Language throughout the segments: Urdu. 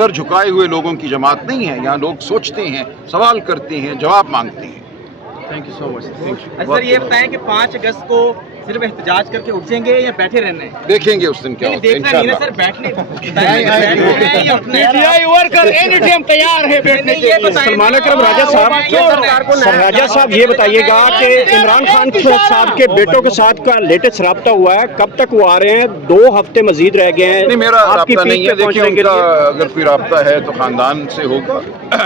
سر جھکائے ہوئے لوگوں کی جماعت نہیں ہے. یہاں لوگ سوچتے ہیں, سوال کرتے ہیں, جواب مانگتے ہیں. تھینک یو سو مچ. سر یہ بتائیں کہ 5 اگست کو صرف احتجاج کر کے اٹھ جائیں گے یا بیٹھے رہنا ہے؟ دیکھیں گے اس دن کیا ہوتا ہے دیکھنا نہیں نا سر, بیٹھنے سلمان اکرم راجہ صاحب یہ بتائیے گا کہ عمران خان صاحب کے بیٹوں کے ساتھ کا لیٹسٹ رابطہ ہوا ہے, کب تک وہ آ رہے ہیں؟ 2 ہفتے مزید رہ گئے ہیں. نہیں, میرا رابطہ نہیں ہے. دیکھیے ان کا اگر کوئی رابطہ ہے تو خاندان سے ہوگا,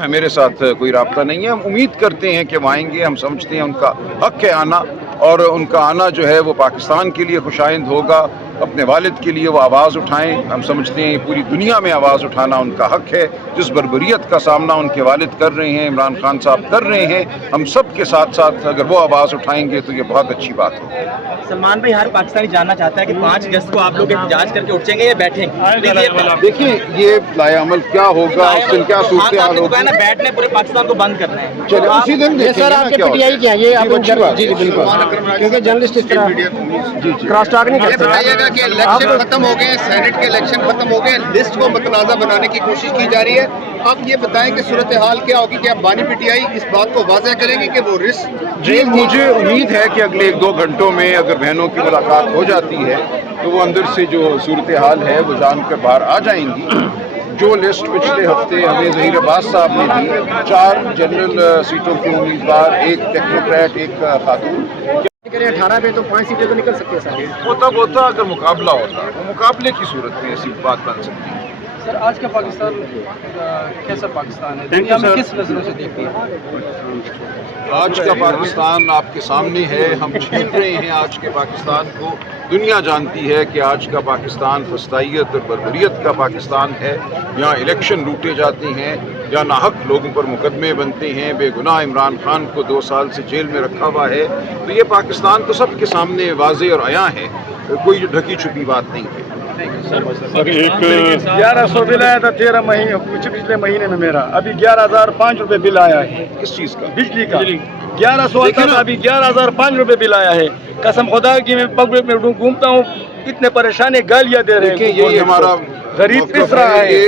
میرے ساتھ کوئی رابطہ نہیں ہے. ہم امید کرتے ہیں کہ وہ آئیں گے. ہم سمجھتے ہیں ان کا حق ہے آنا, اور ان کا آنا جو ہے وہ پاکستان کے لیے خوشائند ہوگا. اپنے والد کے لیے وہ آواز اٹھائیں. ہم سمجھتے ہیں پوری دنیا میں آواز اٹھانا ان کا حق ہے. جس بربریت کا سامنا ان کے والد کر رہے ہیں, عمران خان صاحب کر رہے ہیں, ہم سب کے ساتھ ساتھ اگر وہ آواز اٹھائیں گے تو یہ بہت اچھی بات ہوگی. سلمان بھائی, ہر پاکستانی جاننا چاہتا ہے کہ 5 اگست کو آپ لوگ احتجاج کر کے اٹھ جائیں گے یا بیٹھیں گے؟ دیکھیں یہ لائے عمل کیا ہوگا, اس دن کیا صورتحال ہوگی. بیٹھنے پورے پاکستان کو بند کرنا ہے. چلے اسی دن سر آپ کے پی ٹی آئی کیا ہے یہ جی بالکل, کیونکہ جرنلسٹ اس طرح کراس ٹاک نہیں کرتے. بتائیے گا کہ الیکشن ختم ہو گئے, سینٹ کے الیکشن ختم ہو گئے, لسٹ کو متنازع بنانے کی کوشش کی جا رہی ہے. آپ یہ بتائیں کہ صورتحال کیا ہوگی, کہ آپ بانی پی ٹی آئی اس بات کو واضح کریں گے کہ وہ رسک؟ جی, مجھے امید ہے کہ اگلے 1-2 گھنٹوں میں اگر بہنوں کی ملاقات ہو جاتی ہے تو وہ اندر سے جو صورتحال ہے وہ جان کر باہر آ جائیں گی. جو لسٹ پچھلے ہفتے ہمیں ظہیر عباس صاحب نے دی, 4 جنرل سیٹوں کے امیدوار, 1 ٹیکنوکریٹ, 1 خاتون. 18 پہ تو 5 سیٹیں تو نکل سکتے ہیں سر. وہ تب ہوتا اگر مقابلہ ہوتا, وہ مقابلے کی صورت میں ایسی بات بن سکتی ہے. سر آج کا پاکستان کیسا پاکستان ہے, دنیا میں کس نظروں سے دیکھتی ہے؟ آج کا پاکستان آپ کے سامنے ہے. ہم جیت رہے ہیں آج کے پاکستان کو. دنیا جانتی ہے کہ آج کا پاکستان فسطائیت اور بربریت کا پاکستان ہے. یہاں الیکشن لوٹے جاتے ہیں, یہاں ناحق لوگوں پر مقدمے بنتے ہیں. بے گناہ عمران خان کو 2 سال سے جیل میں رکھا ہوا ہے. تو یہ پاکستان تو سب کے سامنے واضح اور عیاں ہے, کوئی ڈھکی چھپی بات نہیں ہے. 1100 بل آیا تھا 13 مہینے پچھلے مہینے میں میرا, ابھی 11,005 روپے بل آیا ہے. کس چیز کا؟ بجلی کا. 1100 آتا تھا, ابھی 11,005 روپے بل آیا ہے. قسم خدا کی میں پبلک میں گھومتا ہوں, اتنے پریشانی گالیاں دے رہے ہیں. یہی ہمارا غریب پس رہا ہے.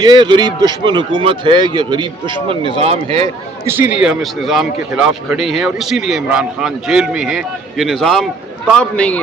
یہ غریب دشمن حکومت ہے, یہ غریب دشمن نظام ہے. اسی لیے ہم اس نظام کے خلاف کھڑے ہیں, اور اسی لیے عمران خان جیل میں ہیں. یہ نظام تاب نہیں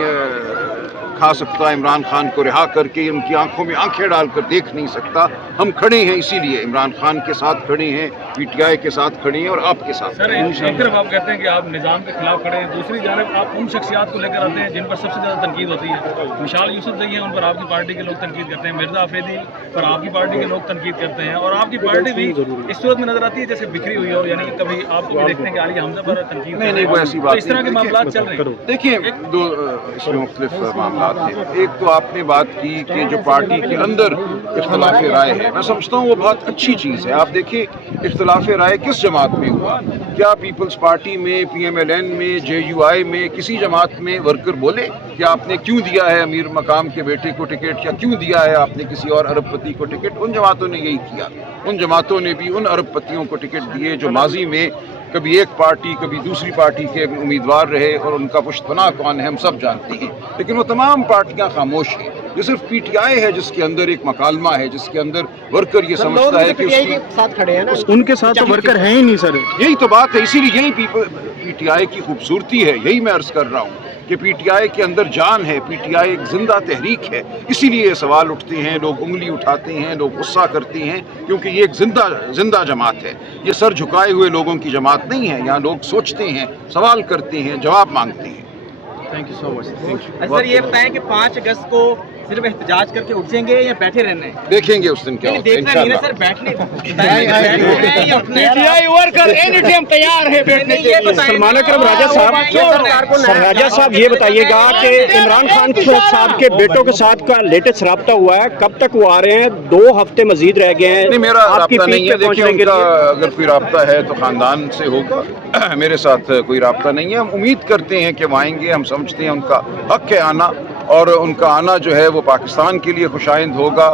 کھا سکتا عمران خان کو رہا کر کے, ان کی آنکھوں میں آنکھیں ڈال کر دیکھ نہیں سکتا. ہم کھڑے ہیں اسی لیے, عمران خان کے ساتھ کھڑے ہیں, پی ٹی آئی کے ساتھ کھڑے ہیں, اور آپ کے ساتھ. سر ایک طرف آپ کہتے ہیں کہ آپ نظام کے خلاف کھڑے ہیں, دوسری جانب آپ ان شخصیات کو لے کر آتے ہیں جن پر سب سے زیادہ تنقید ہوتی ہے. مشال یوسف زئی ہیں, ان پر آپ کی پارٹی کے لوگ تنقید کرتے ہیں. مرزا آفریدی پر آپ کی پارٹی کے لوگ تنقید کرتے ہیں, اور آپ کی پارٹی بھی اس صورت میں نظر آتی ہے جیسے بکھری ہوئی ہو. یعنی کہ کبھی آپ کو بھی دیکھتے ہیں کہ عالیہ حمزہ پر تنقید. نہیں, وہ ایسی بات. اس طرح کے معاملات چل رہے ہیں. دیکھیے, 2 اس میں مختلف معاملات ہیں. ایک تو آپ نے بات کی کہ جو پارٹی کے اندر اختلاف رائے ہے, میں سمجھتا ہوں وہ بہت اچھی چیز ہے. آپ دیکھیے اختلاف رائے کس جماعت میں ہوا. کیا پیپلز پارٹی میں, پی ایم ایل این میں, جے یو آئی میں کسی جماعت میں ورکر بولے کہ آپ نے کیوں دیا ہے امیر مقام کے بیٹے کو ٹکٹ, یا کیوں دیا ہے آپ نے کسی اور ارب پتی کو ٹکٹ؟ ان جماعتوں نے یہی کیا. ان جماعتوں نے بھی ان ارب پتیوں کو ٹکٹ دیے جو ماضی میں کبھی ایک پارٹی کبھی دوسری پارٹی کے امیدوار رہے, اور ان کا پشت پناہ کون ہے ہم سب جانتے ہیں. لیکن وہ تمام پارٹیاں خاموش ہیں. یہ صرف پی ٹی آئی ہے جس کے اندر ایک مکالمہ ہے, جس کے اندر ورکر یہ سمجھتا ہے کہ اس کے ساتھ کھڑے ہیں نا, ان کے ساتھ تو ورکر ہیں ہی نہیں سر. یہی تو بات ہے. اسی لیے یہی پی ٹی آئی کی خوبصورتی ہے. یہی میں عرض کر رہا ہوں کہ پی ٹی آئی کے اندر جان ہے. پی ٹی آئی ایک زندہ تحریک ہے. اسی لیے یہ سوال اٹھتے ہیں, لوگ انگلی اٹھاتے ہیں, لوگ غصہ کرتے ہیں, کیونکہ یہ ایک زندہ جماعت ہے. یہ سر جھکائے ہوئے لوگوں کی جماعت نہیں ہے. یہاں لوگ سوچتے ہیں, سوال کرتے ہیں, جواب مانگتے ہیں. تھینک یو سو مچ. سر یہ بتائیں کہ 5 اگست کو صرف احتجاج کر کے اٹھ جائیں گے یا بیٹھے رہنا ہے؟ دیکھیں گے اس دن کیا ہوتا ہے. دیکھنا نہیں نا سر, بیٹھنے. سلمان اکرم راجہ صاحب یہ بتائیے گا کہ عمران خان صاحب کے بیٹوں کے ساتھ کا لیٹسٹ رابطہ ہوا ہے, کب تک وہ آ رہے ہیں؟ 2 ہفتے مزید رہ گئے ہیں. نہیں, میرا رابطہ نہیں ہے. دیکھیے ان کا اگر کوئی رابطہ ہے تو خاندان سے ہوگا, میرے ساتھ کوئی رابطہ نہیں ہے. ہم امید کرتے ہیں کہ وہ آئیں گے. ہم سمجھتے ہیں ان کا حق ہے آنا, اور ان کا آنا جو ہے وہ پاکستان کے لیے خوشائند ہوگا.